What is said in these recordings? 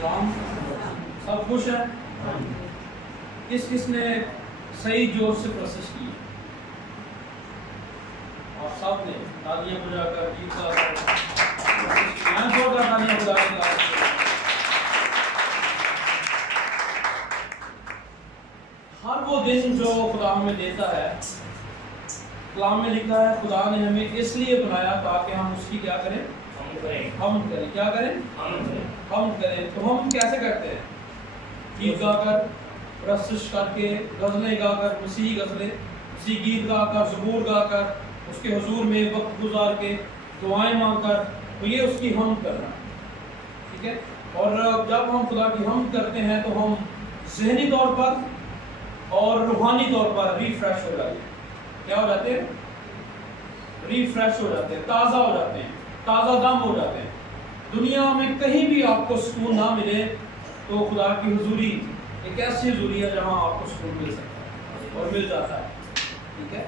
اسلام سب خوش ہیں؟ کس نے صحیح جوش سے پرسش کی؟ اور سب نے تالیاں بجا کر جیت کا تالیاں بجا کر ہر وہ دن جو خدا ہمیں دیتا ہے، کلام میں لکھا ہے خدا نے ہمیں اس لیے بنایا تاکہ ہم اس کی کیا کریں؟ ہم کریں۔ کیا کریں؟ ہم کریں۔ تو ہم کیسے کرتے ہیں؟ گیت گا کر، پرستش کر کے، غزلیں گا کر، مسیحی غزلیں، مسیحی گیت گا کر، زبور گا کر، اس کے حضور میں وقت گزار کے، دعائیں مانگ کر، تو یہ اس کی ہم کرنا، ٹھیک ہے؟ اور جب ہم خدا کی ہم کرتے ہیں تو ہم ذہنی طور پر اور روحانی طور پر ریفریش ہو جاتے ہیں۔ کیا ہو جاتے ہیں؟ ریفریش ہو جاتے ہیں، تازہ ہو جاتے ہیں، تازہ دم ہو جاتے ہیں۔ دنیا میں کہیں بھی آپ کو سکون نہ ملے تو خدا کی حضوری ایک ایسی حضوری ہے جہاں آپ کو سکون مل سکتا ہے اور مل جاتا ہے، ٹھیک ہے؟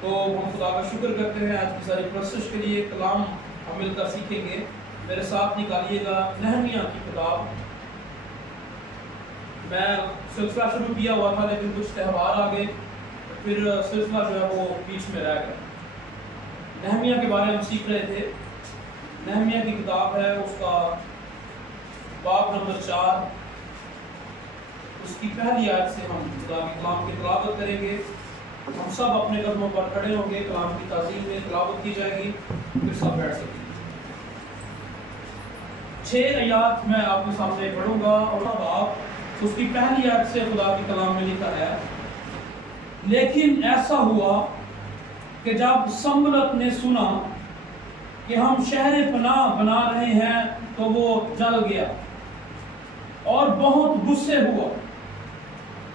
تو ہم خدا کا شکر کرتے ہیں آج کی ساری پرستش کے لیے۔ کلام ہم مل کر سیکھیں گے۔ میرے ساتھ نکالیے گا نہمیہ کی کتاب۔ میں سلسلہ شروع کیا ہوا تھا لیکن کچھ تہوار آ گئے، پھر سلسلہ جو ہے وہ بیچ میں رہ گیا۔ نہمیہ کے بارے میں ہم سیکھ رہے تھے۔ نہمیہ کی کتاب ہے، اس کا باب نمبر 4، اس کی پہلی آیت سے ہم خدا کے کلام کی تلاوت کریں گے۔ ہم سب اپنے قدموں پر کھڑے ہوں گے، کلام کی تعظیم میں تلاوت کی جائے گی، پھر سب بیٹھ سکیں گے۔ 6 آیات میں آپ کے سامنے پڑھوں گا اور آپ اس کی پہلی آیت سے خدا کے کلام میں لکھا ہے، لیکن ایسا ہوا کہ جب سنبلت نے سنا کہ ہم شہر پناہ بنا رہے ہیں تو وہ جل گیا اور بہت غصے ہوا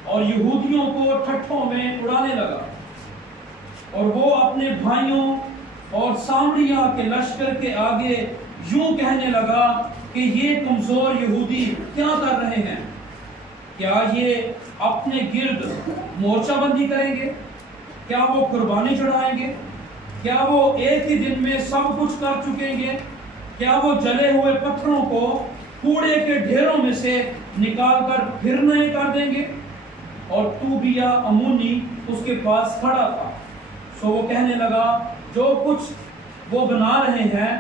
اور یہودیوں کو ٹھٹھوں میں اڑانے لگا، اور وہ اپنے بھائیوں اور سامریا کے لشکر کے آگے یوں کہنے لگا کہ یہ کمزور یہودی کیا کر رہے ہیں؟ کیا یہ اپنے گرد مورچہ بندی کریں گے؟ کیا وہ قربانی چڑھائیں گے؟ کیا وہ ایک ہی دن میں سب کچھ کر چکیں گے؟ کیا وہ جلے ہوئے پتھروں کو کوڑے کے ڈھیروں میں سے نکال کر پھر نئے کر دیں گے؟ اور توبیہ امونی اس کے پاس کھڑا تھا، سو وہ کہنے لگا جو کچھ وہ بنا رہے ہیں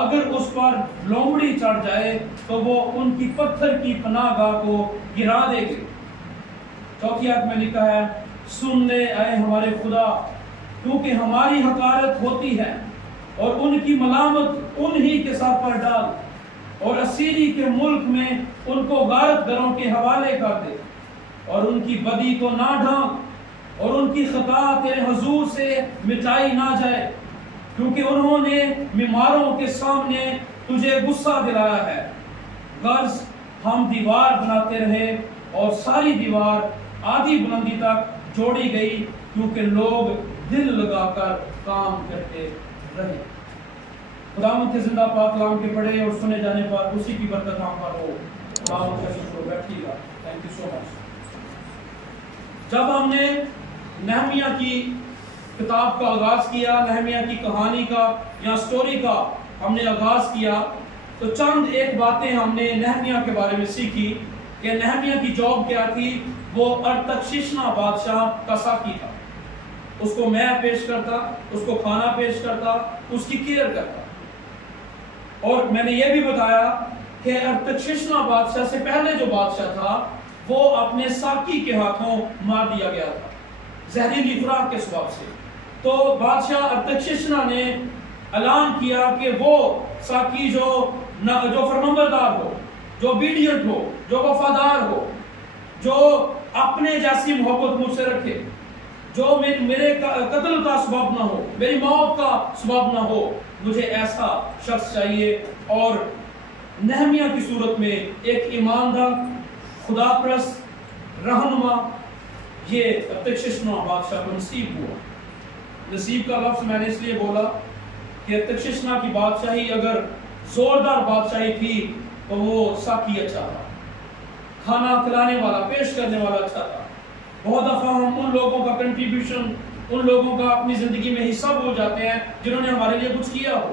اگر اس پر لومڑی چڑھ جائے تو وہ ان کی پتھر کی پناہ گاہ کو گرا دے گے۔ چوتھی آیت میں لکھا ہے، سن لے اے ہمارے خدا، کیونکہ ہماری حقارت ہوتی ہے، اور ان کی ملامت انہی کے سر پر ڈال، اور اسیری کے ملک میں ان کو غارت گروں کے حوالے کر دے، اور ان کی بدی کو نہ ڈھانک، اور ان کی خطا تیرے حضور سے مٹائی نہ جائے، کیونکہ انہوں نے بیماروں کے سامنے تجھے غصہ دلایا ہے۔ غرض ہم دیوار بناتے رہے اور ساری دیوار آدھی بلندی تک جوڑی گئی، کیونکہ لوگ دل لگا کر کام کرتے رہے۔ خداوند کے زندہ پاک کلام کے پڑھے اور سنے جانے پر اسی کی برکت ہم پر ہو۔ خداوند کا شکر، بیٹھیے گا۔ تھینک یو سو مچ۔ جب ہم نے نہمیہ کی کتاب کا آغاز کیا، نہمیہ کی کہانی کا یا سٹوری کا ہم نے آغاز کیا، تو چند ایک باتیں ہم نے نہمیہ کے بارے میں سیکھی کہ نہمیہ کی جاب کیا تھی۔ وہ ارتخششنا بادشاہ کا ساقی تھا، اس کو میں پیش کرتا، اس کو کھانا پیش کرتا، اس کی کیئر کرتا۔ اور میں نے یہ بھی بتایا کہ ارتخششنا بادشاہ سے پہلے جو بادشاہ تھا وہ اپنے ساقی کے ہاتھوں مار دیا گیا تھا زہریلی خوراک کے سبب سے۔ تو بادشاہ ارتخششنا نے اعلان کیا کہ وہ ساقی جو فرمانبردار ہو، جو اوبیڈینٹ ہو، جو وفادار ہو، جو اپنے جیسی محبت مجھ سے رکھے، جو میرے قتل کا سبب نہ ہو، میری موت کا سبب نہ ہو، مجھے ایسا شخص چاہیے۔ اور نہمیہ کی صورت میں ایک ایماندار، خدا پرست رہنما یہ ارتخششنا بادشاہ کو نصیب ہوا۔ نصیب کا لفظ میں نے اس لیے بولا کہ ارتخششنا کی بادشاہی اگر زوردار بادشاہی تھی تو وہ ساقی اچھا تھا، کھانا کھلانے والا، پیش کرنے والا اچھا تھا۔ بہت دفعہ ہم ان لوگوں کا کنٹریبیوشن، ان لوگوں کا اپنی زندگی میں حصہ بھول جاتے ہیں جنہوں نے ہمارے لیے کچھ کیا ہو۔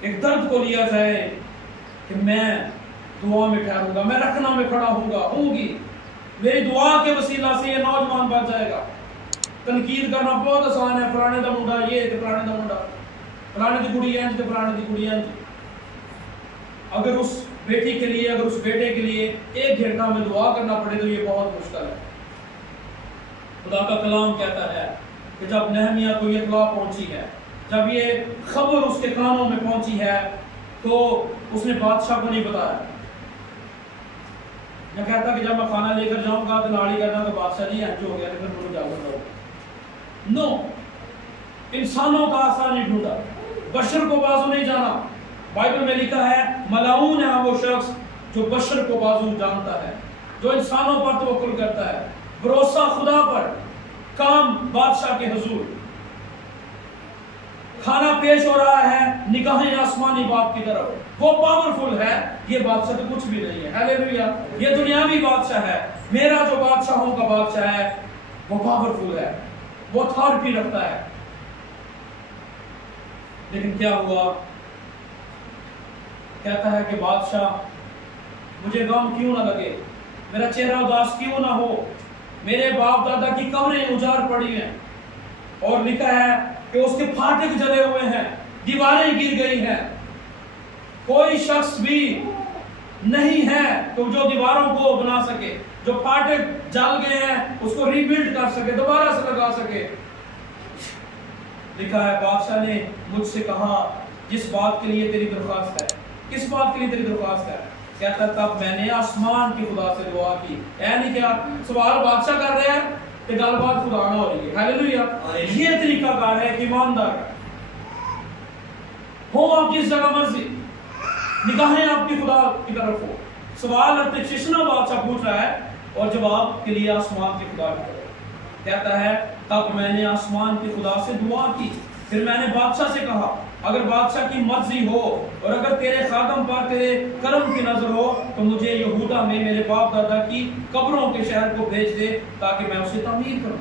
ایک درد کو لیا جائے کہ میں دعا میں ٹھہروں گا، میں رکھنا میں کھڑا ہوں گی، میری دعا کے وسیلہ سے یہ نوجوان بچ جائے گا۔ تنقید کرنا بہت آسان ہے، فلانے دا منڈا یہ تے فلانے دا منڈا، فلانے دی کڑی انج تے فلانے دی کڑی انج۔ اگر اس بیٹی کے لیے، اگر اس بیٹے کے لیے 1 گھنٹہ میں دعا کرنا پڑے تو یہ بہت مشکل ہے۔ خدا کا کلام کہتا ہے کہ جب نہمیہ کو یہ اطلاع پہنچی ہے، جب یہ خبر اس کے کانوں میں پہنچی ہے تو اس نے بادشاہ کو نہیں بتایا۔ میں کہتا کہ جب میں کھانا لے کر جاؤں گا تو لاڑی کرنا تو بادشاہ جی انج ہو گیا تو پھر مجھے اجازت دو۔ نو، انسانوں کا آسان نہیں ڈھونڈا، بشر کو بازو نہیں جانا۔ بائبل میں لکھا ہے ملعون ہے وہ شخص جو بشر کو بازو جانتا ہے، جو انسانوں پر توکل کرتا ہے، بھروسہ خدا پر، کام بادشاہ کے حضور۔ کھانا پیش ہو رہا ہے، نگاہیں آسمانی باپ کی طرف، وہ پاورفل ہے، یہ بادشاہ تو کچھ بھی نہیں ہے۔ ہیلیلویا، یہ دنیاوی بادشاہ ہے، میرا جو بادشاہوں کا بادشاہ ہے وہ پاورفل ہے، وہ اتھارٹی رکھتا ہے۔ لیکن کیا ہوا؟ کہتا ہے کہ بادشاہ مجھے غم کیوں نہ لگے، میرا چہرہ اداس کیوں نہ ہو، میرے باپ دادا کی قبریں اجاڑ پڑی ہیں، اور لکھا ہے کہ اس کے پھاٹک جلے ہوئے ہیں، دیواریں گر گئی ہیں، کوئی شخص بھی نہیں ہے تو جو دیواروں کو بنا سکے، جو پھاٹک جل گئے ہیں اس کو ری بلڈ کر سکے، دوبارہ سے لگا سکے۔ لکھا ہے بادشاہ نے مجھ سے کہا جس بات کے لیے تیری درخواست ہے، کس بات کے لیے تیری درخواست ہے؟ کہتا تب میں نے آسمان کی خدا سے دعا کی۔ یعنی کیا سوال بادشاہ کر رہے ہیں کہ گل بات خدا نہ ہو رہی ہے۔ ہیلیلویا، یہ طریقہ کار ہے ایک ایماندار کا۔ ہو آپ جس جگہ مرضی، نگاہیں آپ کی خدا کی طرف ہو۔ سوال ارتششنا بادشاہ پوچھ رہا ہے اور جواب کے لیے آسمان کی خدا کی طرف۔ کہتا ہے تب میں نے آسمان کی خدا سے دعا کی، پھر میں نے بادشاہ سے کہا اگر بادشاہ کی مرضی ہو اور اگر تیرے خادم پر تیرے کرم کی نظر ہو تو مجھے یہودا میں میرے باپ دادا کی قبروں کے شہر کو بھیج دے تاکہ میں اسے تعمیر کروں۔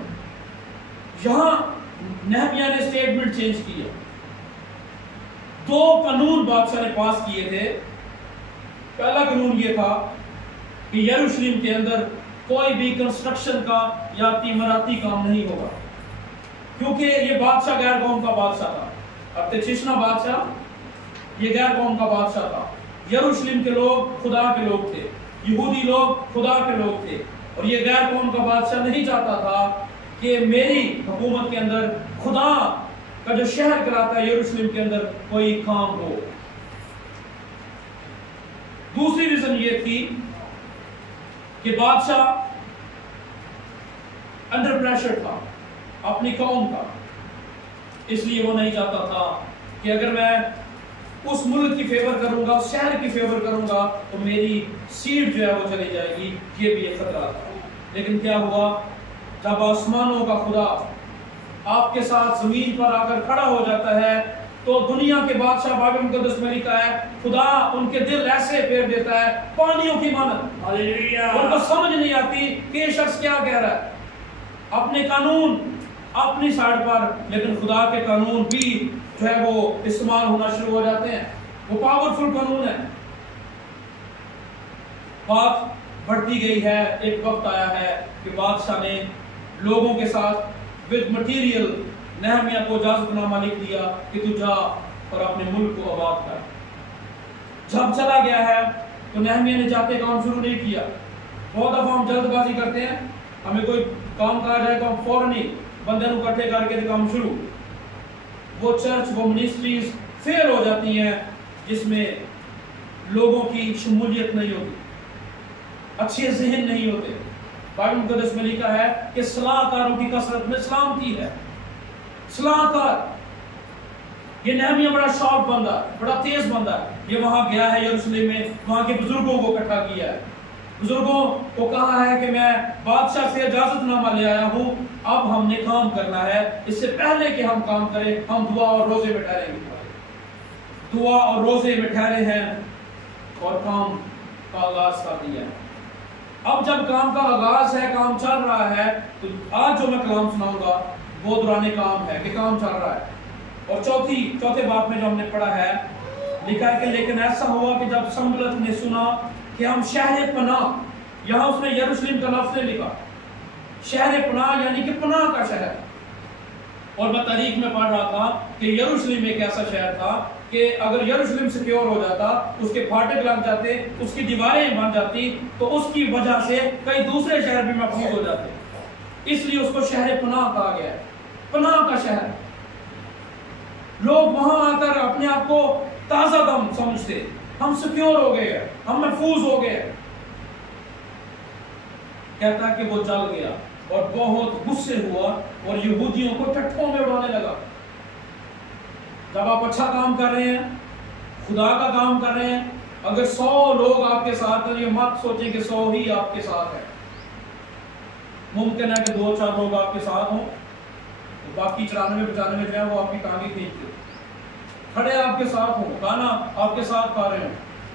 یہاں نہمیہ نے سٹیٹمنٹ چینج کی ہے۔ 2 قانون بادشاہ نے پاس کیے تھے۔ پہلا قانون یہ تھا کہ یروشلم کے اندر کوئی بھی کنسٹرکشن کا یا تعمیراتی کام نہیں ہوگا، کیونکہ یہ بادشاہ غیر قوم کا بادشاہ تھا۔ ارتششنا بادشاہ یہ غیر قوم کا بادشاہ تھا۔ یروشلم کے لوگ خدا کے لوگ تھے، یہودی لوگ خدا کے لوگ تھے، اور یہ غیر قوم کا بادشاہ نہیں چاہتا تھا کہ میری حکومت کے اندر خدا کا جو شہر کراتا ہے یروشلم کے اندر کوئی کام ہو۔ دوسری ریزن یہ تھی کہ بادشاہ انڈر پریشر تھا اپنی قوم کا، اس لیے وہ نہیں چاہتا تھا کہ اگر میں اس ملک کی فیور کروں گا، اس شہر کی فیور کروں گا تو میری سیٹ جو ہے وہ چلی جائے گی، یہ بھی ایک خطرہ تھا۔ لیکن کیا ہوا؟ جب آسمانوں کا خدا آپ کے ساتھ زمین پر آ کر کھڑا ہو جاتا ہے تو دنیا کے بادشاہ بائبل مقدس میں لکھا ہے خدا ان کے دل ایسے پھیر دیتا ہے پانیوں کی مانند، ان کو سمجھ نہیں آتی کہ یہ شخص کیا کہہ رہا ہے۔ اپنے قانون اپنی سائڈ پر، لیکن خدا کے قانون بھی جو ہے وہ استعمال ہونا شروع ہو جاتے ہیں، وہ پاورفل قانون ہے۔ بات بڑھتی گئی ہے، ایک وقت آیا ہے کہ بادشاہ نے لوگوں کے ساتھ ود مٹیریل نہمیہ کو اجازت نامہ لکھ دیا کہ تو جا اور اپنے ملک کو آباد کر۔ جب چلا گیا ہے تو نہمیہ نے جاتے کام شروع نہیں کیا۔ بہت دفعہ ہم جلد بازی کرتے ہیں، ہمیں کوئی کام کہا جائے تو ہم فوراً ہی بندے کو اکٹھے کر کے کام شروع۔ وہ چرچ، وہ منسٹریز فیل ہو جاتی ہیں جس میں لوگوں کی شمولیت نہیں ہوتی، اچھے ذہن نہیں ہوتے۔ بائبل مقدس میں لکھا ہے کہ صلاح کاروں کی کثرت میں سلامتی ہے۔ صلاح کار، یہ نہمیہ بڑا شارپ بندہ، بڑا تیز بندہ ہے۔ یہ وہاں گیا ہے یروشلم میں، وہاں کے بزرگوں کو اکٹھا کیا ہے، بزرگوں کو کہا ہے کہ میں بادشاہ سے اجازت نامہ لے آیا ہوں، اب ہم نے کام کرنا ہے، اس سے پہلے کہ ہم کام کریں ہم دعا اور روزے میں ٹھہریں گے۔ دعا اور روزے میں ٹھہرے ہیں اور کام کا آغاز کر دیا ہے۔ اب جب کام کا آغاز ہے، کام چل رہا ہے، تو آج جو میں کلام سناؤں گا وہ دوران کام ہے کہ کام چل رہا ہے۔ اور چوتھے باب میں جو ہم نے پڑھا ہے لکھا ہے کہ لیکن ایسا ہوا کہ جب سنبلت نے سنا کہ ہم شہر پناہ، یہاں اس نے یروشلم کا لفظ لکھا، شہر پناہ یعنی کہ پناہ کا شہر. اور میں تاریخ میں پڑھ رہا تھا کہ یروشلم ایک ایسا شہر تھا کہ اگر یروشلم سیکیور ہو جاتا، اس کے پھاٹک لگ جاتے، اس کی دیواریں بن جاتی، تو اس کی وجہ سے کئی دوسرے شہر بھی محفوظ ہو جاتے. اس لیے اس کو شہر پناہ کہا گیا ہے، پناہ کا شہر. لوگ وہاں آ کر اپنے آپ کو تازہ دم سمجھتے، ہم سیکیور ہو گئے ہیں، ہم محفوظ ہو گئے ہیں. کہتا ہے کہ وہ جل گیا اور بہت غصے ہوا اور یہودیوں کو ٹٹھوں میں اڑانے لگا. جب آپ اچھا کام کر رہے ہیں، خدا کا کام کر رہے ہیں، اگر 100 لوگ آپ کے ساتھ ہیں، یہ مت سوچیں کہ 100 ہی آپ کے ساتھ ہیں. ممکن ہے کہ 2-4 لوگ آپ کے ساتھ ہوں، باقی 94-95 جو ہیں وہ آپ کی ٹانگیں کھینچتے کھڑے آپ کے ساتھ ہوں، گانا آپ کے ساتھ گا رہے ہوں،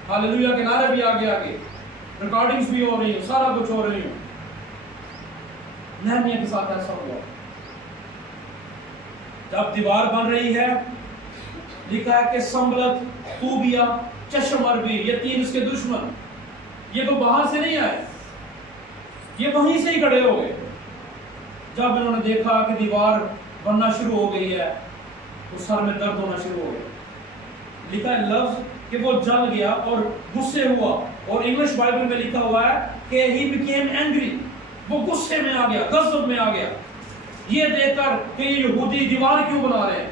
ہاللیلویہ کے نعرے بھی آگے آگے، ریکارڈنگز بھی ہو رہی ہیں، سارا کچھ ہو رہی ہوں. نہمیہ کے ساتھ ایسا ہوا. جب دیوار بن رہی ہے، لکھا ہے کہ سنبلت، طوبیہ، چشم عربی، یہ 3 اس کے دشمن، یہ تو باہر سے نہیں آئے، یہ وہیں سے ہی کھڑے ہو گئے. جب انہوں نے دیکھا کہ دیوار بننا شروع ہو گئی ہے تو سر میں درد ہونا شروع ہو گیا. لکھا ہے لفظ کہ وہ جل گیا اور غصے ہوا، اور انگلش بائبل میں لکھا ہوا ہے کہ he became angry، وہ غصے میں آ گیا، غضب میں آ گیا، یہ دیکھ کر کہ یہ یہودی دیوار کیوں بنا رہے ہیں.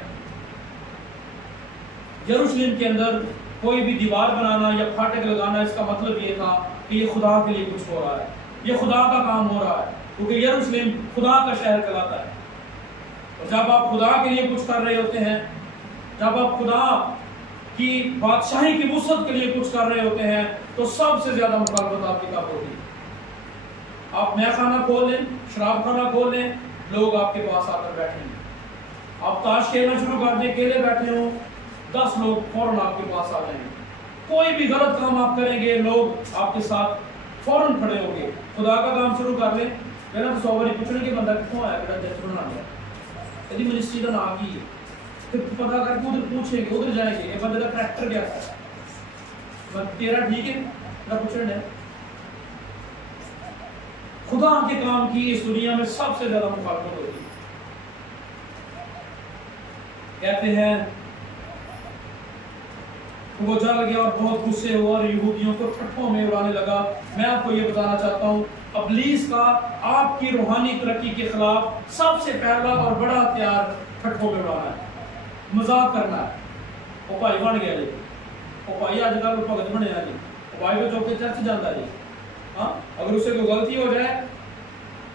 یروشلم کے اندر کوئی بھی دیوار بنانا یا پھاٹک لگانا، اس کا مطلب یہ تھا کہ یہ خدا کے لیے کچھ ہو رہا ہے، یہ خدا کا کام ہو رہا ہے، کیونکہ یروشلم خدا کا شہر کہلاتا ہے. اور جب آپ خدا کے لیے کچھ کر رہے ہوتے ہیں، جب آپ خدا کی بادشاہی کی وسعت کے لیے کچھ کر رہے ہوتے ہیں، تو سب سے زیادہ مخالفت آپ کی کب ہوتی ہے. آپ میخ خانہ کھول لیں، شراب خانہ کھول لیں، لوگ آپ کے پاس آ کر بیٹھیں گے. آپ تاش کھیلنا شروع کر دیں، اکیلے بیٹھے ہوں، 10 لوگ فوراً آپ کے پاس آ جائیں گے. کوئی بھی غلط کام آپ کریں گے، لوگ آپ کے ساتھ فوراً کھڑے ہوں گے. خدا کا کام شروع کر لیں، پہلے تو 100 باری پوچھنے کہ بندہ کتوں آیا، بیٹا جج بنا گیا، کدی منسٹری کا نام کی ہے، پھر پتا کر کے ادھر پوچھیں گے، ادھر جائیں گے، یہ بندے کا کریکٹر کیا ہے، تیرا ٹھیک ہے نہ پوچھنے ہے. خدا کے کام کی اس دنیا میں سب سے زیادہ مخالفت ہوتی ہے. کہتے ہیں وہ جل گیا اور بہت غصے ہوا اور یہودیوں کو ٹھٹھوں میں اڑانے لگا. میں آپ کو یہ بتانا چاہتا ہوں، ابلیس کا آپ کی روحانی ترقی کے خلاف سب سے پہلا اور بڑا ہتھیار ٹھٹھوں میں اڑانا ہے، مذاق کرنا ہے. وہ بھائی بن گیا جی، وہ بھائی آج کل بھگت بنے جی، وہ بھائی کو چوک کے چرچ جاتا جی. ہاں اگر اسے کوئی غلطی ہو جائے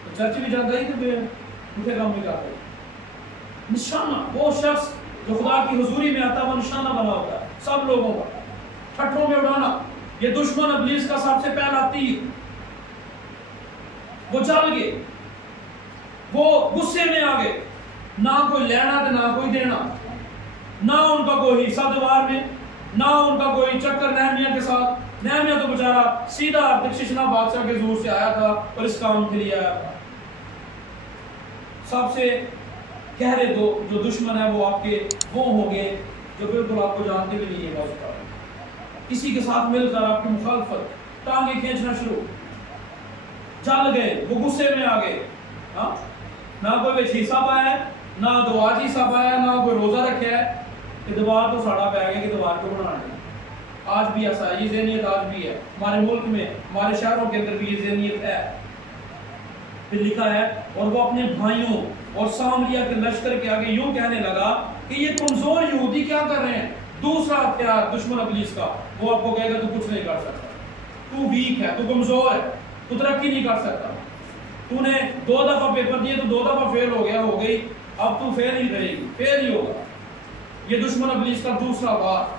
تو چرچ بھی جاتا ہی، تو پھر کام نہیں کرتا. نشانہ وہ شخص جو خدا کی حضوری میں آتا ہے، وہ نشانہ بنا ہوتا ہے سب لوگوں کا. ٹھٹھوں میں اڑانا، یہ دشمن ابلیس کا سب سے پہلا تیر. وہ جل گئے، وہ غصے میں آ گئے، نہ کوئی لینا تو نہ کوئی دینا، نہ ان کا کوئی حصہ دیوار میں، نہ ان کا کوئی چکر نہمیہ کے ساتھ. نہمیہ تو بیچارہ سیدھا ترششنا بادشاہ کے زور سے آیا تھا اور اس کام کے لیے آیا تھا. سب سے گہرے جو دشمن ہے وہ آپ کے وہ ہوں گے جو بالکل آپ کو جانتے بھی نہیں ہے. کسی کے ساتھ مل کر آپ کی مخالفت، ٹانگیں کھینچنا شروع. جل گئے، وہ غصے میں آ گئے. ہاں نہ کوئی حصہ پایا ہے، نہ دعا حصہ پایا ہے، نہ کوئی روزہ رکھا ہے کہ دیوار تو ساڑا پہ گیا کہ دیوار کو بنانا ہے. آج بھی ایسا ہے، یہ ذہنیت آج بھی ہے ہمارے ملک میں، ہمارے شہروں کے اندر بھی یہ ذہنیت ہے. پھر لکھا ہے اور وہ اپنے بھائیوں اور سامریہ کے لشکر کے آگے یوں کہنے لگا کہ یہ کمزور یہودی کیا کر رہے ہیں. دوسرا ہتھیار دشمن ابلیس کا، وہ آپ کو کہے گا تو کچھ نہیں کر سکتا، تو ویک ہے، تو کمزور ہے، تو ترقی نہیں کر سکتا. تو نے 2 دفعہ پیپر دیے تو 2 دفعہ فیل ہو گیا، ہو گئی، اب تو فیل ہی رہے گی، فیل ہی ہوگا. یہ دشمن ابلیس کا دوسرا وار.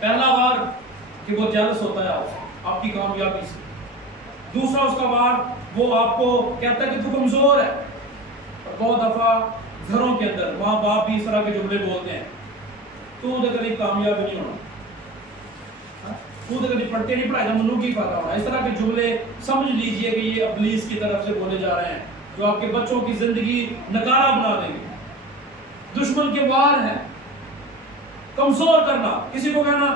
پہلا وار کہ وہ جیلس ہوتا ہے آپ کی کامیابی سے. دوسرا اس کا وار وہ آپ کو کہتا ہے کہ تو کمزور ہے. اور بہت دفعہ گھروں کے اندر ماں باپ بھی اس طرح کے جملے بولتے ہیں، تو کبھی کامیاب نہیں ہونا، تو کبھی پڑھتے نہیں پڑھائی منو کی پاتا ہونا. اس طرح کے جملے سمجھ لیجئے کہ یہ ابلیس کی طرف سے بولے جا رہے ہیں، جو آپ کے بچوں کی زندگی نکارہ بنا دیں گے. دشمن کے وار ہیں. کمزور کرنا. کسی کو کہنا،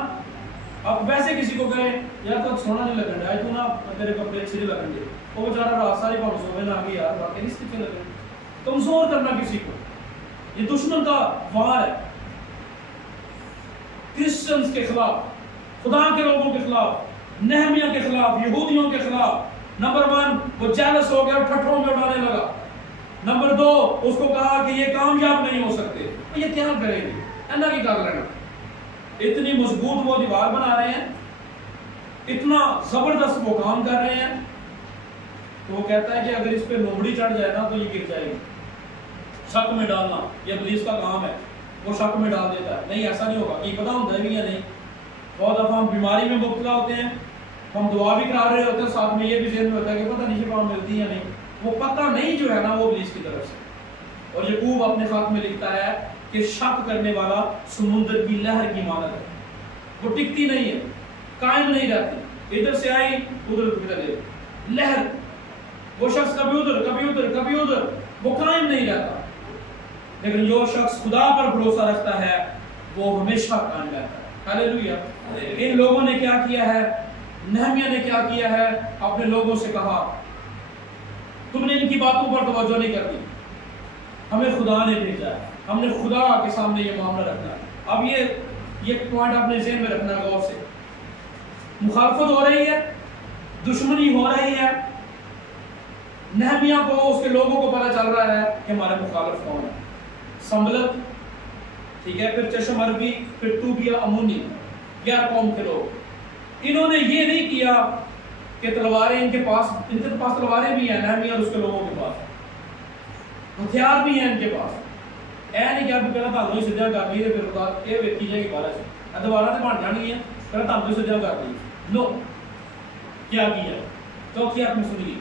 اب ویسے کسی کو کہیں یار تو سونا نہیں لگن ڈا تو نا تیرے کپڑے اچھے نہیں لگن گے، وہ بیچارہ رات ساری پاؤں سونے نہ گئی یار واقعی نہیں اچھے لگن. کمزور کرنا کسی کو، یہ دشمن کا وار ہے. کرسچنز کے خلاف، خدا کے لوگوں کے خلاف، نہمیہ کے خلاف، یہودیوں کے خلاف. نمبر 1 وہ جیلس ہو گیا اور ٹھٹھوں میں اڑانے لگا. نمبر 2 اس کو کہا کہ یہ کامیاب نہیں ہو سکتے. یہ کیا کریں گے؟ اینا کی کر لینا. اتنی مضبوط وہ دیوار بنا رہے ہیں، اتنا زبردست وہ کام کر رہے ہیں، تو وہ کہتا ہے کہ اگر اس پہ لومڑی چڑھ جائے نا تو یہ گر جائے گی. شک میں ڈالنا یہ ابلیس کا کام ہے، وہ شک میں ڈال دیتا ہے. نہیں ایسا نہیں ہوگا، یہ پتہ ہوتا ہے بھی یا نہیں. بہت دفعہ ہم بیماری میں مبتلا ہوتے ہیں، ہم دعا بھی کرا رہے ہوتے ہیں، ساتھ میں یہ بھی ذہن میں ہوتا ہے کہ پتہ نہیں شفا ملتی ہے یا نہیں. وہ پتہ نہیں جو ہے نا وہ ابلیس کی طرف سے. اور یعقوب اپنے خط میں لکھتا ہے کہ شک کرنے والا سمندر کی لہر کی مانند ہے، وہ ٹکتی نہیں ہے، قائم نہیں رہتی، ادھر سے آئی ادھر چلے لہر. وہ شخص کبھی ادھر کبھی ادھر کبھی ادھر، وہ قائم نہیں رہتا. لیکن جو شخص خدا پر بھروسہ رکھتا ہے وہ ہمیشہ قائم رہتا ہے. ہاللیلویہ. ان لوگوں نے کیا کیا ہے؟ نہمیہ نے کیا کیا ہے؟ اپنے لوگوں سے کہا تم نے ان کی باتوں پر توجہ نہیں کرتی، ہمیں خدا نے بھیجا ہے، ہم نے خدا کے سامنے یہ معاملہ رکھنا ہے. اب یہ پوائنٹ اپنے ذہن میں رکھنا غور سے. مخالفت ہو رہی ہے، دشمنی ہو رہی ہے. نہمیہ کو اس کے لوگوں کو پتہ چل رہا ہے کہ ہمارے مخالف کون ہے. سنبلت، ٹھیک ہے، پھر چشم عربی، پھر توبیہ امونی، 11 قوم کے لوگ. انہوں نے یہ نہیں کیا کہ تلواریں ان کے پاس تلواریں بھی ہیں، نہمیہ اور اس کے لوگوں کے پاس ہتھیار بھی ہیں ان کے پاس. اے نہیں کہ اب پہلے تھانوں ہی سجا کر لی پھر خدا یہ ویکھی جائے گی بارہ سے دوبارہ سے بن جانی ہے، پہلے تھانوں ہی سجا کر لی. نو، کیا کیا؟ چوتھی آپ نے سنی،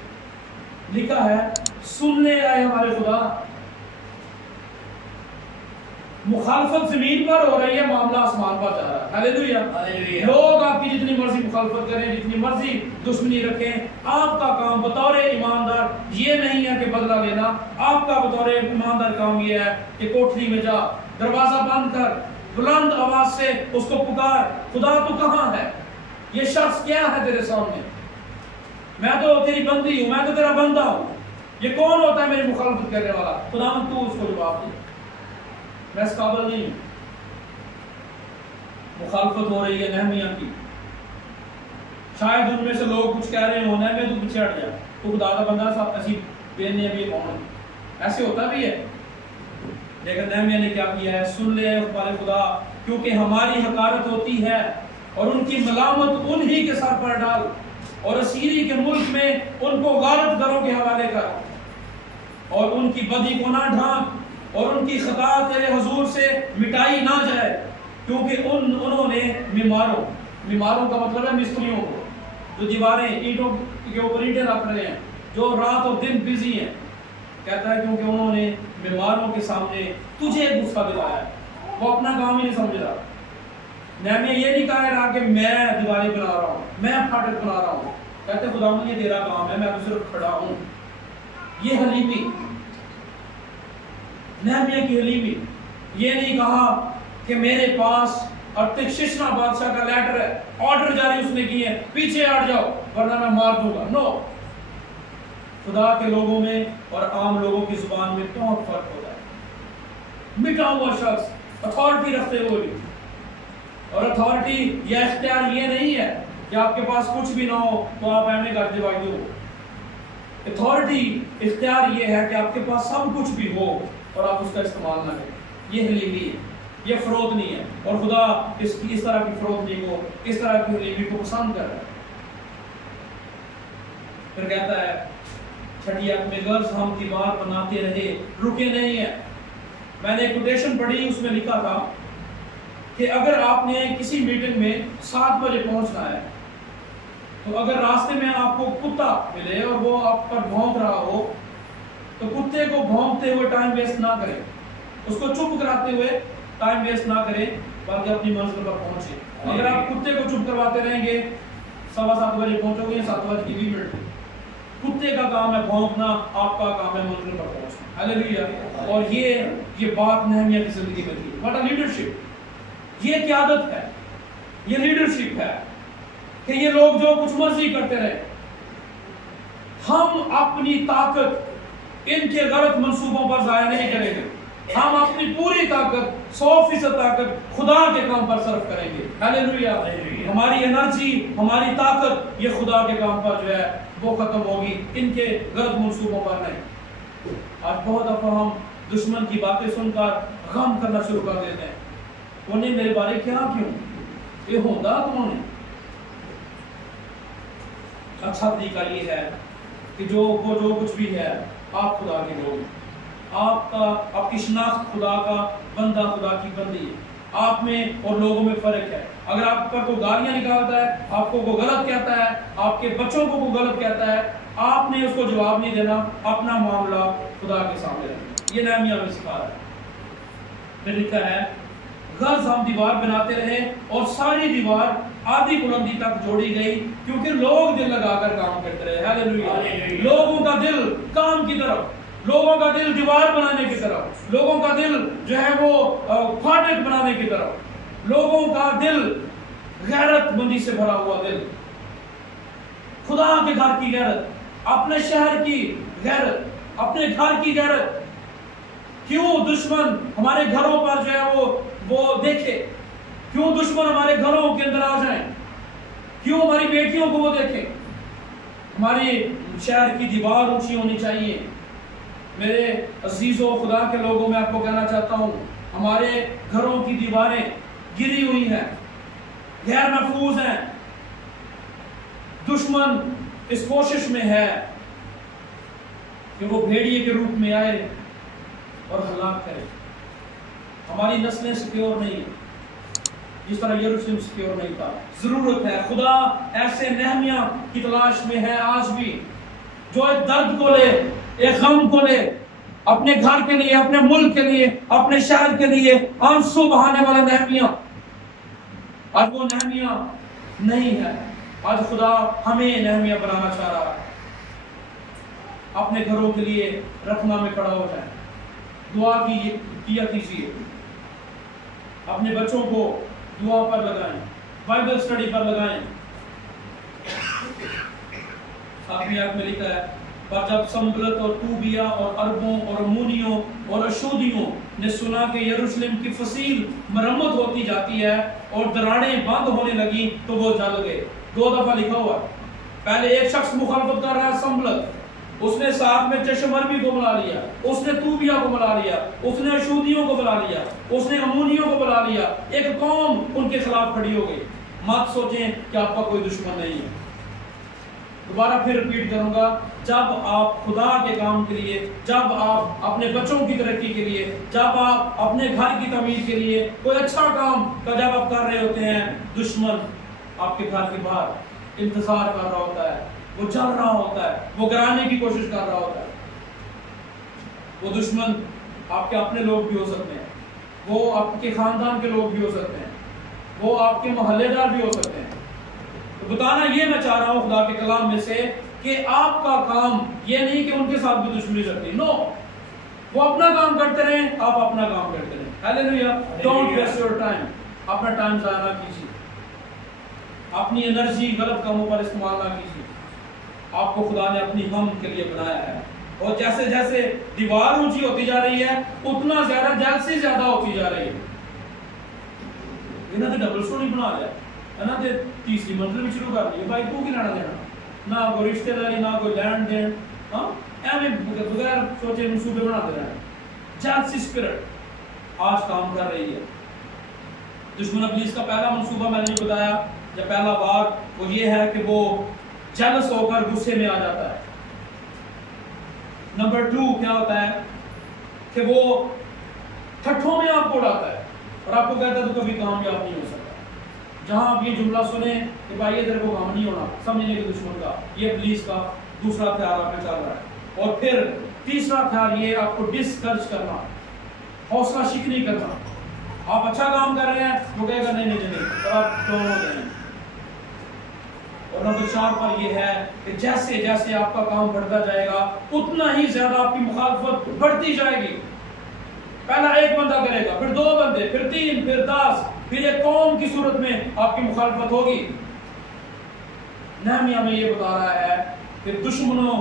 لکھا ہے سن لے آئے ہمارے خدا. مخالفت زمین پر ہو رہی ہے، معاملہ آسمان پر جا رہا ہے. ہاللیلویہ. لوگ آپ کی جتنی مرضی مخالفت کریں، جتنی مرضی دشمنی رکھیں، آپ کا کام بطور ایماندار یہ نہیں ہے کہ بدلہ لینا. آپ کا بطور ایماندار کام یہ ہے کہ کوٹھری میں جا، دروازہ بند کر، بلند آواز سے اس کو پکار، خدا تو کہاں ہے؟ یہ شخص کیا ہے تیرے سامنے؟ میں تو تیری بندی ہوں، میں تو تیرا بندہ ہوں. یہ کون ہوتا ہے میری مخالفت کرنے والا؟ خدا تو اس کو جواب دے، میں اس قابل نہیں ہوں. مخالفت ہو رہی ہے نہمیہ کی. شاید ان میں سے لوگ کچھ کہہ رہے ہوں نہمیہ تو پیچھے ہٹ جا، تو خدا کا بندہ صاحب ایسی بینے بھی کون، ایسے ہوتا بھی ہے. لیکن نہمیہ نے کیا کیا ہے؟ سن لے ہمارے خدا، کیونکہ ہماری حقارت ہوتی ہے اور ان کی ملامت انہی کے سر پر ڈال، اور اسیری کے ملک میں ان کو غارت گروں کے حوالے کر، اور ان کی بدی کو نہ ڈھانپ، اور ان کی خطا تیرے حضور سے مٹائی نہ جائے. کیونکہ انہوں نے میماروں کا مطلب ہے مستریوں کو، جو دیواریں اینٹوں کے اوپر اینٹیں رکھ رہے ہیں، جو رات اور دن بزی ہیں. کہتا ہے کیونکہ انہوں نے بیماروں کے سامنے تجھے غصہ دلایا. وہ اپنا کام ہی نہیں سمجھ رہا. نہمیہ یہ نہیں کہہ رہا کہ میں دیواریں بنا رہا ہوں، میں پھاٹک بنا رہا ہوں. کہتے خدا یہ تیرا کام ہے، میں تو صرف کھڑا ہوں. یہ حلیمی، نہمیہ کی حلیمی. یہ نہیں کہا کہ میرے پاس ارتششنا بادشاہ کا لیٹر ہے، آرڈر جاری اس نے کی ہے، پیچھے ہٹ جاؤ ورنہ میں مار دوں گا. نو. خدا کے لوگوں میں اور عام لوگوں کی زبان میں بہت فرق ہوتا ہے. مٹا ہوا شخص اتھارٹی رکھتے ہوئے بھی، اور اتھارٹی یا اختیار یہ نہیں ہے کہ آپ کے پاس کچھ بھی نہ ہو تو آپ ایمے کر دیوائی ہو. اتھارٹی اختیار یہ ہے کہ آپ کے پاس سب کچھ بھی ہو اور آپ اس کا استعمال نہ کریں. یہ حلیمی ہے، یہ فروغ نہیں ہے. اور خدا اس طرح کی فروغ کو، اس طرح کی حلیمی کو پسند کر رہا ہے. پھر کہتا ہے چھٹی آیت میں غرض ہم کی بات بناتے رہے، رکے نہیں ہیں. میں نے ایک کوٹیشن پڑھی، اس میں لکھا تھا کہ اگر آپ نے کسی میٹنگ میں 7 بجے پہنچنا ہے تو اگر راستے میں آپ کو کتا ملے اور وہ آپ پر بھونک رہا ہو تو کتے کو بھونکتے ہوئے ٹائم ویسٹ نہ کریں، اس کو چپ کراتے ہوئے ٹائم ویسٹ نہ کریں بلکہ اپنی منزل پر پہنچے. اگر آپ کتے کو چپ کرواتے رہیں گے 7:15 بجے پہنچو گے 7:20 کتے کا کام ہے بھونکنا، آپ کا کام ہے منزل پر پہنچنا. ہاللیلویہ. اور یہ بات نہمیہ کی زندگی میں تھی. What a leadership. یہ قیادت ہے، یہ لیڈرشپ ہے کہ یہ لوگ جو کچھ مرضی کرتے رہے. ہم اپنی طاقت ان کے غلط منصوبوں پر ضائع نہیں کریں گے. ہم اپنی پوری طاقت 100% طاقت خدا کے کام پر صرف کریں گے. ہاللیلویہ. ہماری انرجی، ہماری طاقت یہ خدا کے کام پر جو ہے وہ ختم ہوگی، ان کے غلط منصوبوں پر نہیں. آج بہت دفعہ ہم دشمن کی باتیں سن کر غم کرنا شروع کر دیتے ہیں. انہیں میرے بارے کیا کیوں، یہ ہوتا کون ہے؟ اچھا طریقہ یہ ہے کہ جو کچھ بھی ہے آپ خدا کے لوگ، آپ کی شناخت خدا کا بندہ، خدا کی بندی ہے. آپ میں اور لوگوں میں فرق ہے. اگر آپ پر کوئی گالیاں نکالتا ہے، آپ کو کوئی غلط کہتا ہے، آپ کے بچوں کو کوئی غلط کہتا ہے، آپ نے اس کو جواب نہیں دینا، اپنا معاملہ خدا کے سامنے رکھنا. یہ نہمیہ میں سکھا رہا ہے. پھر لکھا ہے غرض ہم دیوار بناتے رہے اور ساری دیوار آدھی بلندی تک جوڑی گئی کیونکہ لوگ دل لگا کر کام کرتے رہے. ہاللیلویہ. لوگوں کا دل کام کی طرف، لوگوں کا دل دیوار بنانے کی طرف، لوگوں کا دل جو ہے وہ فاٹک بنانے کی طرف، لوگوں کا دل غیرت مندی سے بھرا ہوا دل، خدا کے گھر کی غیرت، اپنے شہر کی غیرت، اپنے گھر کی غیرت. کیوں دشمن ہمارے گھروں پر جو ہے وہ دیکھے؟ کیوں دشمن ہمارے گھروں کے اندر آ جائیں؟ کیوں ہماری بیٹیوں کو وہ دیکھیں؟ ہماری شہر کی دیوار اونچی ہونی چاہیے. میرے عزیزوں، خدا کے لوگوں، میں آپ کو کہنا چاہتا ہوں ہمارے گھروں کی دیواریں گری ہوئی ہیں، غیر محفوظ ہیں. دشمن اس کوشش میں ہے کہ وہ بھیڑیے کے روپ میں آئے اور ہلاک کرے. ہماری نسلیں سیکیور نہیں ہیں جس طرح یروشلم سیکیور نہیں تھا. ضرورت ہے، خدا ایسے نہمیہ کی تلاش میں ہے آج بھی جو ایک درد کو لے، ایک غم کو لے، اپنے گھر کے لیے، اپنے ملک کے لیے، اپنے شہر کے لیے آنسو بہانے والا نہمیہ. آج وہ نہمیہ نہیں ہے. آج خدا ہمیں نہمیہ بنانا چاہ رہا ہے. اپنے گھروں کے لیے رکھنا میں کھڑا ہو جائیں، دعا کیا کیجیے. اپنے بچوں کو دعا پر لگائیں، بائبل سٹڈی پر لگائیں. ساتویں آیت میں لکھا ہے پر جب سنبلت اور طوبیہ اور عربوں اور امونیوں اور اشودیوں نے سنا کہ یروشلم کی فصیل مرمت ہوتی جاتی ہے اور دراڑیں بند ہونے لگی تو وہ جل گئے. 2 دفعہ لکھا ہوا. پہلے ایک شخص مخالفت کر رہا ہے، سنبلت، اس نے ساتھ میں چشم عربی کو بلا لیا، اس نے طوبیہ کو بلا لیا، اس نے اشودیوں کو بلا لیا، اس نے امونیوں کو بلا لیا. ایک قوم ان کے خلاف کھڑی ہو گئی. مت سوچیں کہ آپ کا کوئی دشمن نہیں ہے. دوبارہ پھر ریپیٹ کروں گا، جب آپ خدا کے کام کے لیے، جب آپ اپنے بچوں کی ترقی کے لیے، جب آپ اپنے گھر کی تعمیر کے لیے کوئی اچھا کام کا جب آپ کر رہے ہوتے ہیں، دشمن آپ کے گھر کے باہر انتظار کر رہا ہوتا ہے، وہ چل رہا ہوتا ہے، وہ گرانے کی کوشش کر رہا ہوتا ہے. وہ دشمن آپ کے اپنے لوگ بھی ہو سکتے ہیں، وہ آپ کے خاندان کے لوگ بھی ہو سکتے ہیں، وہ آپ کے محلے دار بھی ہو سکتے ہیں. تو بتانا یہ میں چاہ رہا ہوں خدا کے کلام میں سے کہ آپ کا کام یہ نہیں کہ ان کے ساتھ بھی دشمنی رکھنی. نو، وہ اپنا کام کرتے رہیں، آپ اپنا کام کرتے رہیں. Hallelujah. Don't waste your time. اپنا ٹائم ضائع نہ کیجیے، اپنی انرجی غلط کاموں پر استعمال نہ کیجیے. آپ کو خدا نے اپنی ہم کے لیے بنایا ہے، اور جیسے جیسے دیوار اونچی ہوتی جا رہی ہے اتنا زیادہ جیلسی زیادہ ہوتی جا رہی ہے. انہوں نے ڈبل سٹوری بنا لیا ہے نا، تے تیسری منزل بھی شروع کر دی. بھائی تو کی لینا دینا، نہ کوئی رشتہ داری، نہ کوئی لین دین، ہاں ایویں بغیر سوچے منصوبے بناتے رہے. جیلسی اسپرٹ آج کام کر رہی ہے. دشمن ابلیس کا پہلا منصوبہ میں نے جو بتایا، یا پہلا بات وہ یہ ہے کہ وہ جلس ہو کر غصے میں آ جاتا ہے. نمبر 2 کیا ہوتا ہے کہ وہ ٹھٹھوں میں آپ کو اڑاتا ہے اور آپ کو کہتا ہے تو کبھی کامیاب نہیں ہو سکتا. جہاں آپ یہ جملہ سنیں کہ بھائی ادھر کو کام نہیں ہونا، سمجھنے کے دشمن کا یہ ابلیس کا دوسرا خیال آپ میں چل رہا ہے. اور پھر تیسرا خیال یہ آپ کو ڈسکرج کرنا، حوصلہ شکنی کرنا. آپ اچھا کام کر رہے ہیں، وہ کہے گا نہیں نہیں نہیں، اور آپ ڈاؤن ہو جائیں گے. اور نمبر 4 پر یہ ہے کہ جیسے جیسے آپ کا کام بڑھتا جائے گا اتنا ہی زیادہ آپ کی مخالفت بڑھتی جائے گی. پہلا 1 بندہ کرے گا، پھر 2 بندے، پھر 3، پھر 10، پھر ایک قوم کی صورت میں آپ کی مخالفت ہوگی۔ نہمیہ میں یہ بتا رہا ہے کہ دشمنوں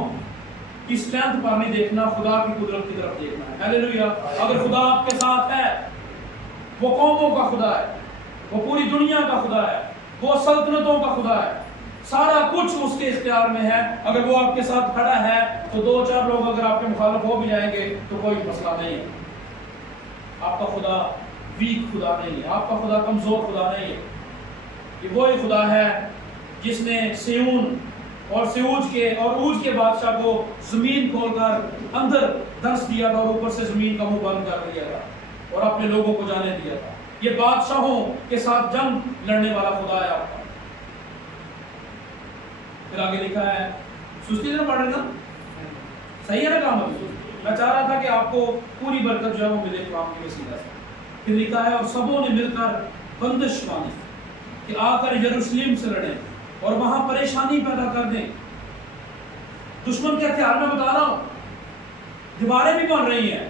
کی اسٹرینتھ پر نہیں دیکھنا، خدا کی قدرت کی طرف دیکھنا ہے۔ ہیلیلویا۔ اگر خدا آپ کے ساتھ ہے، وہ قوموں کا خدا ہے، وہ پوری دنیا کا خدا ہے، وہ سلطنتوں کا خدا ہے، سارا کچھ اس کے اختیار میں ہے۔ اگر وہ آپ کے ساتھ کھڑا ہے تو دو چار لوگ اگر آپ کے مخالف ہو بھی جائیں گے تو کوئی مسئلہ نہیں ہے۔ آپ کا خدا ویک خدا نہیں ہے، آپ کا خدا کمزور خدا نہیں ہے۔ یہ وہی خدا ہے جس نے سیون اور اوج کے بادشاہ کو زمین کھول کر اندر دھنس دیا تھا اور اوپر سے زمین کا منہ بند کر دیا تھا اور اپنے لوگوں کو جانے دیا تھا۔ یہ بادشاہوں کے ساتھ جنگ لڑنے والا خدا ہے آپ کا۔ پھر آگے لکھا ہے، سستی سے پڑھ رہے نا، صحیح ہے نا کام؟ میں چاہ رہا تھا کہ آپ کو پوری برکت جو ہے وہ ملے کام کی وسیلہ سے۔ پھر لکھا ہے، اور سبوں نے مل کر بندش باندھی کہ آ کر یروشلم سے لڑیں اور وہاں پریشانی پیدا کر دیں۔ دشمن کے ہتھیار میں بتا رہا ہوں، دیواریں بھی بن رہی ہیں،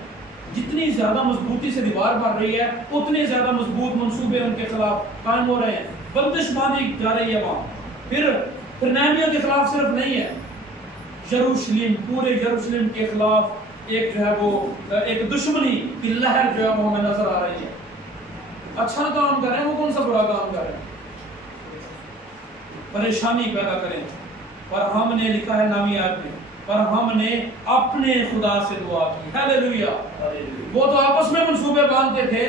جتنی زیادہ مضبوطی سے دیوار بن رہی ہے اتنے زیادہ مضبوط منصوبے ان کے خلاف قائم ہو رہے ہیں، بندش باندھی جا رہی ہے وہاں۔ پھر نہمیہ کے خلاف صرف نہیں ہے، یروشلم، پورے یروشلم کے خلاف ایک جو ہے وہ ایک دشمنی کی لہر جو ہے وہ ہمیں نظر آ رہی ہے۔ اچھا کام کر رہے ہیں، وہ کون سا برا کام کر رہے ہیں؟ پریشانی پیدا کریں۔ اور ہم نے لکھا ہے نامی آیت میں، پر ہم نے اپنے خدا سے دعا کی۔ ہیلیلویا۔ وہ تو آپس میں منصوبے باندھتے تھے،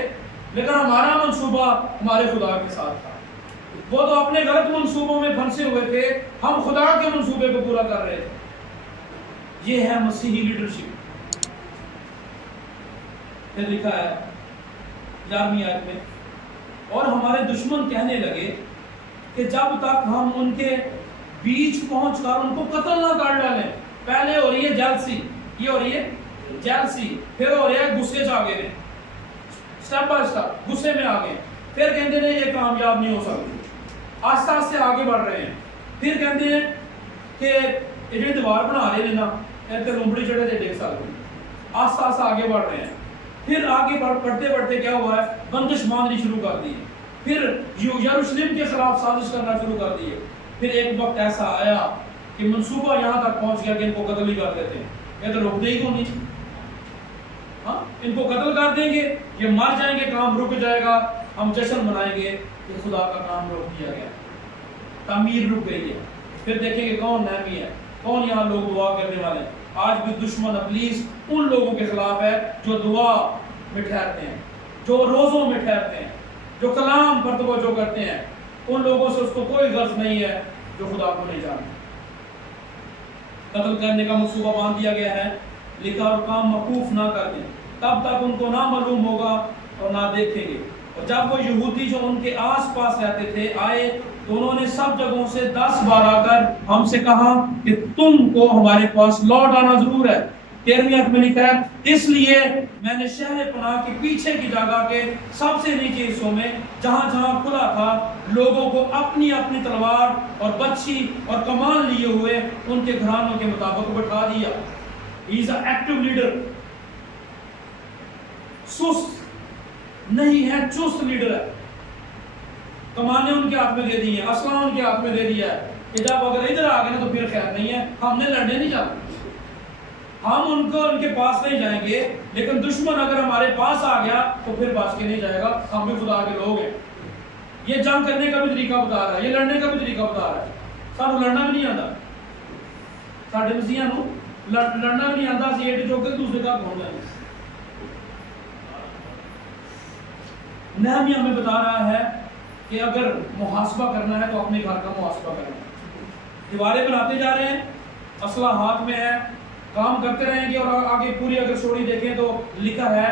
لیکن ہمارا منصوبہ ہمارے خدا کے ساتھ تھا۔ وہ تو اپنے غلط منصوبوں میں پھنسے ہوئے تھے، ہم خدا کے منصوبے کو پورا کر رہے تھے۔ یہ ہے مسیحی لیڈرشپ۔ پھر لکھا ہے 11ویں آیت میں، اور ہمارے دشمن کہنے لگے کہ جب تک ہم ان کے بیچ پہنچ کر ان کو قتل نہ کر ڈالیں۔ پہلے ہو رہی ہے جیلسی، یہ ہو رہی ہے جیلسی، پھر ہو رہا ہے غصے چ گئے، اسٹیپ بائی اسٹیپ غصے میں آ گئے، پھر کہتے ہیں یہ کامیاب نہیں ہو سکتی، آہستہ آہستہ آگے بڑھ رہے ہیں۔ پھر کہتے ہیں کہ یہ دیوار بنا رہے ہیں نا، ایسے لومڑی چڑھے تھے دیکھ سکتے، آہستہ آہستہ آگے بڑھ رہے ہیں۔ پھر آگے بڑھتے بڑھتے کیا ہوا ہے، بندش باندھنی شروع کر دی، پھر یروشلم کے خلاف سازش کرنا شروع کر دی۔ پھر ایک وقت ایسا آیا کہ منصوبہ یہاں تک پہنچ گیا کہ ان کو قتل ہی کر دیتے ہیں۔ یہ تو رکتے ہی کیوں نہیں؟ ہاں، ان کو قتل کر دیں گے، یہ مر جائیں گے، کام رک جائے گا، ہم جشن منائیں گے کہ خدا کا کام روک دیا گیا، تعمیر رک گئی ہے۔ پھر دیکھیں گے کون نہمی ہے، کون یہاں لوگ دعا کرنے والے ہیں۔ آج بھی دشمن ابلیس ان لوگوں کے خلاف ہے جو دعا میں ٹھہرتے ہیں، جو روزوں میں ٹھہرتے ہیں، جو کلام پر توجہ کرتے ہیں۔ ان لوگوں سے اس کو کوئی غرض نہیں ہے جو خدا کو نہیں جانتے۔ قتل کرنے کا منصوبہ باندھ دیا گیا ہے، لکھا اور کام موقوف نہ کر دیں تب تک ان کو نہ معلوم ہوگا اور نہ دیکھیں گے۔ اور جب وہ یہودی جو ان کے آس پاس رہتے تھے آئے تو انہوں نے سب جگہوں سے 10 بار آ کر ہم سے کہا کہ تم کو ہمارے پاس لوٹ آنا ضرور ہے۔ 13ویں آیت میں لکھا ہے، اس لیے میں نے شہر پناہ کے پیچھے کی جگہ کے سب سے نیچے حصوں میں جہاں جہاں کھلا تھا لوگوں کو اپنی اپنی تلوار اور بچھی اور کمان لیے ہوئے ان کے گھرانوں کے مطابق بٹھا دیا۔ ہی از این ایکٹیو لیڈر، سست نہیں ہے، چست لیڈر ہے۔ کمانے ان کے ہاتھ میں دے دی ہیں، اسلحہ ان کے ہاتھ میں دے دیا ہے کہ جب اگر ادھر آ گئے نا تو پھر خیر نہیں ہے، ہم نے لڑنے نہیں جانا، ہم ان کے پاس نہیں جائیں گے، لیکن دشمن اگر ہمارے پاس آ گیا تو پھر بچ کے نہیں جائے گا، ہم بھی خدا کے لوگ ہیں۔ یہ جنگ کرنے کا بھی طریقہ بتا رہا ہے، یہ لڑنے کا بھی طریقہ بتا رہا ہے۔ سانو لڑنا بھی نہیں آتا، ساڈے مسیحاں نو لڑنا بھی نہیں آتا، اسی ایڈ چوک کے دوسرے کا پہنچ جائیں۔ نہمیہ ہمیں بتا رہا ہے کہ اگر محاسبہ کرنا ہے تو اپنے گھر کا محاسبہ کرنا ہے۔ دیواریں بناتے جا رہے ہیں، اسلحہ ہاتھ میں ہے، کام کرتے رہیں گے، اور آگے پوری اگر سٹوری دیکھیں تو لکھا ہے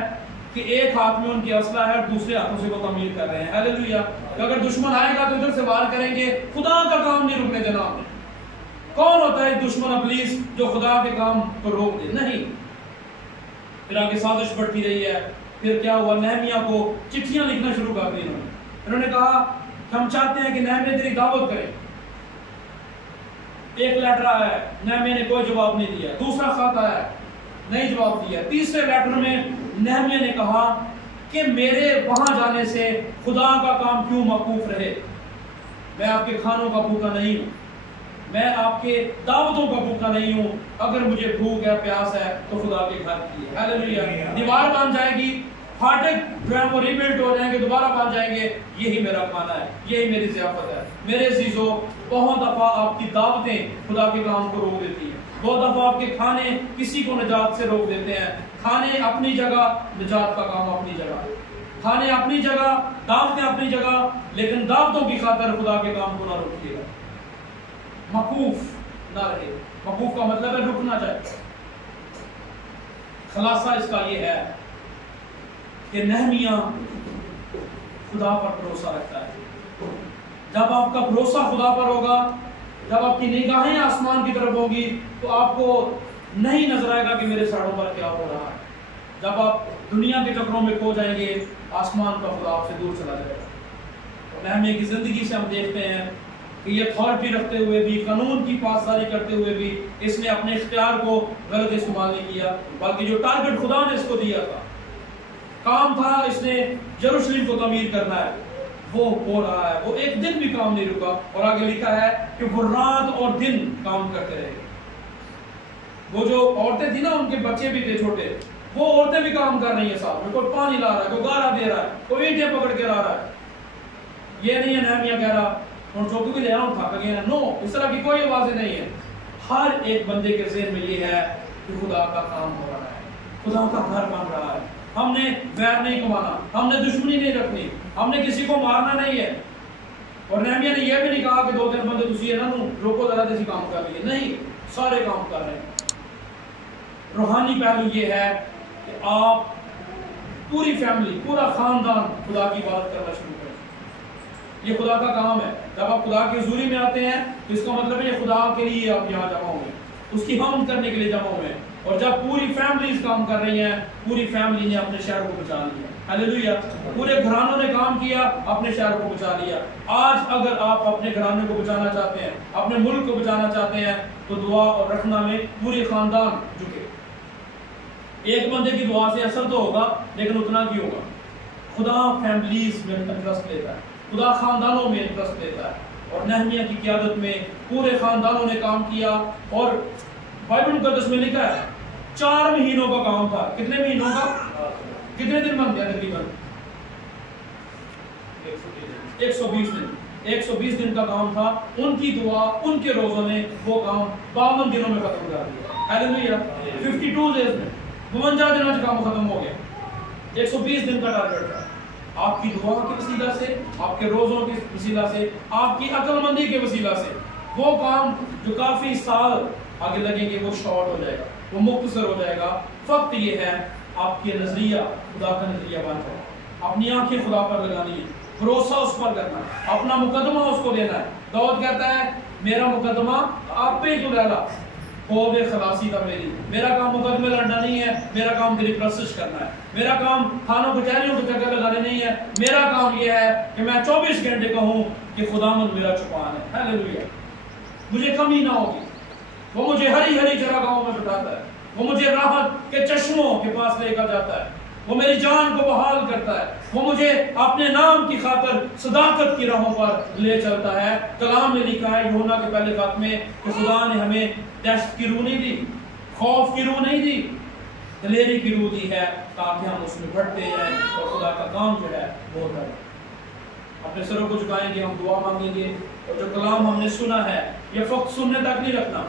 کہ ایک ہاتھ میں ان کے اسلحہ ہے اور دوسرے ہاتھوں سے وہ تعمیر کر رہے ہیں۔ ہیلیلویا۔ اگر دشمن آئے گا تو ادھر سے وار کریں گے، خدا کا کام نہیں رکنے دینا ہم نے۔ کون ہوتا ہے دشمن ابلیس جو خدا کے کام کو روک دے؟ نہیں۔ پھر آگے سازش بڑھتی رہی ہے۔ پھر کیا ہوا، نہمیہ کو چٹھیاں لکھنا شروع کر دی انہوں نے کہا کہ ہم چاہتے ہیں کہ نہمیہ تیری دعوت کریں۔ ایک لیٹر آیا ہے، نہمیہ نے کوئی جواب نہیں دیا، دوسرا خط آیا ہے، نہیں جواب دیا، تیسرے لیٹر میں نہمیہ نے کہا کہ میرے وہاں جانے سے خدا کا کام کیوں موقوف رہے؟ میں آپ کے کھانوں کا بھوکا نہیں ہوں، میں آپ کے دعوتوں کا بھوکا نہیں ہوں، اگر مجھے بھوک ہے پیاس ہے تو خدا کے گھر کی ہے۔ ہاللیلویہ۔ دیوار بن جائے گی، پھاٹک جو ہے وہ ریبلڈ ہو جائیں گے، دوبارہ بن جائیں گے، یہی میرا کھانا ہے، یہی میری ضیافت ہے۔ میرے عزیزو، بہت دفعہ آپ کی دعوتیں خدا کے کام کو روک دیتی ہیں، بہت دفعہ آپ کے کھانے کسی کو نجات سے روک دیتے ہیں۔ کھانے اپنی جگہ، نجات کا کام اپنی جگہ، کھانے اپنی جگہ، دعوتیں اپنی جگہ، لیکن دعوتوں کی خاطر خدا کے کام کو نہ روکیے گا، موقوف نہ رہے۔ موقوف کا مطلب ہے رکنا چاہیے۔ خلاصہ اس کا یہ ہے کہ نہمیہ خدا پر بھروسہ رکھتا ہے۔ جب آپ کا بھروسہ خدا پر ہوگا، جب آپ کی نگاہیں آسمان کی طرف ہوں گی، تو آپ کو نہیں نظر آئے گا کہ میرے ساڑھوں پر کیا ہو رہا ہے۔ جب آپ دنیا کے چکروں میں کھو جائیں گے، آسمان کا خدا آپ سے دور چلا جائے گا۔ نہمیہ کی زندگی سے ہم دیکھتے ہیں کہ یہ اتھارٹی رکھتے ہوئے بھی، قانون کی پاسداری کرتے ہوئے بھی، اس نے اپنے اختیار کو غلط استعمال نہیں کیا، بلکہ جو ٹارگٹ خدا نے اس کو دیا تھا، کام تھا اس نے یروشلم کو تعمیر کرنا ہے، وہ ہو رہا ہے۔ وہ ایک دن بھی کام نہیں رکا، اور آگے لکھا ہے کہ وہ رات اور دن کام کرتے رہے۔ وہ جو عورتیں تھیں نا، ان کے بچے بھی تھے چھوٹے، وہ عورتیں بھی کام کر رہی ہیں ساتھ میں، کوئی پانی لا رہا ہے، کوئی گارا دے رہا ہے، کوئی اینٹیں پکڑ کے لا رہا ہے۔ یہ نہیں ہے نہمیہ کہہ رہا اور چوکی بھی لے رہا ہوں تھک گیا، نو، اس طرح کی کوئی آوازیں نہیں ہے۔ ہر ایک بندے کے ذہن میں یہ ہے کہ خدا کا کام ہو رہا ہے، خدا کا گھر بن رہا ہے۔ ہم نے ویر نہیں کمانا، ہم نے دشمنی نہیں رکھنی، ہم نے کسی کو مارنا نہیں ہے۔ اور نہمیہ نے یہ بھی نہیں کہا کہ 2-3 بندے تسی ہے نا روکو ذرا تسی کام کر لیے، نہیں، سارے کام کر رہے ہیں۔ روحانی پہلو یہ ہے کہ آپ پوری فیملی، پورا خاندان خدا کی عبادت کرنا شروع کریں۔ یہ خدا کا کام ہے۔ جب آپ خدا کی حضوری میں آتے ہیں تو اس کا مطلب ہے یہ خدا کے لیے آپ یہاں جمع ہوئے، اس کی حمد کرنے کے لیے جمع ہوئے ہیں۔ اور جب پوری فیملیز کام کر رہی ہیں، پوری فیملی نے اپنے شہر کو بچا لیا، ہاللیلویہ، پورے گھرانوں نے کام کیا، اپنے شہر کو بچا لیا۔ آج اگر آپ اپنے گھرانے کو بچانا چاہتے ہیں، اپنے ملک کو بچانا چاہتے ہیں، تو دعا اور رکھنا میں پوری خاندان جھکے۔ ایک بندے کی دعا سے اثر تو ہوگا، لیکن اتنا کی ہوگا۔ خدا فیملیز میں انٹرسٹ لیتا ہے، خدا خاندانوں میں انٹرسٹ لیتا ہے۔ اور نہمیہ کی قیادت میں پورے خاندانوں نے کام کیا، اور بائبل مقدس میں لکھا ہے 4 مہینوں کا کام تھا۔ کتنے مہینوں کا؟ کتنے دن بنتے ہیں تقریباً؟ 120 دن۔ 120 دن کا کام تھا۔ ان کی دعا، ان کے روزوں نے وہ کام 52 دنوں میں ختم کر دیا، ہاللیلویہ، 52 ڈیز میں 52 دنوں سے کام ختم ہو گیا۔ 120 دن کا ٹارگٹ تھا۔ آپ کی دعا کے وسیلہ سے، آپ کے روزوں کے وسیلہ سے، آپ کی عقل مندی کے وسیلہ سے وہ کام جو کافی سال آگے لگیں گے وہ شارٹ ہو جائے گا، وہ مختصر ہو جائے گا۔ فقط یہ ہے آپ کے نظریہ خدا کا نظریہ بن جائے، اپنی آنکھیں خدا پر لگانی ہے، بھروسہ اس پر کرنا ہے، اپنا مقدمہ اس کو دینا ہے۔ داؤد کہتا ہے میرا مقدمہ آپ پہ ہی تو ڈالا، خوب خلاصی تھا میری، میرا کام مقدمے لڑنا نہیں ہے، میرا کام تیری پرستش کرنا ہے، میرا کام تھانوں کچہریوں کے چکر لگانے نہیں ہے، میرا کام یہ ہے کہ میں 24 گھنٹے کہوں کہ خداوند میرا چھپان ہے، ہاللیلویہ، مجھے کمی نہ ہوگی۔ وہ مجھے ہری ہری چراگاہوں میں بٹھاتا ہے، وہ مجھے راحت کے چشموں کے پاس لے کر جاتا ہے، وہ میری جان کو بحال کرتا ہے، وہ مجھے اپنے نام کی خاطر صداقت کی راہوں پر لے چلتا ہے۔ کلام میں لکھا ہے یوحنا کے پہلے خط میں کہ خدا نے ہمیں دہشت کی روح نہیں دی، خوف کی روح نہیں دی، دلیری کی روح دی ہے، تاکہ ہم اس میں بڑھتے جائیں اور خدا کا کام جو ہے وہ ہوتا ہے۔ اپنے سروں کو جھکائیں گے، ہم دعا مانگیں گے، اور جو کلام ہم نے سنا ہے یہ فقط سننے تک نہیں رکھنا،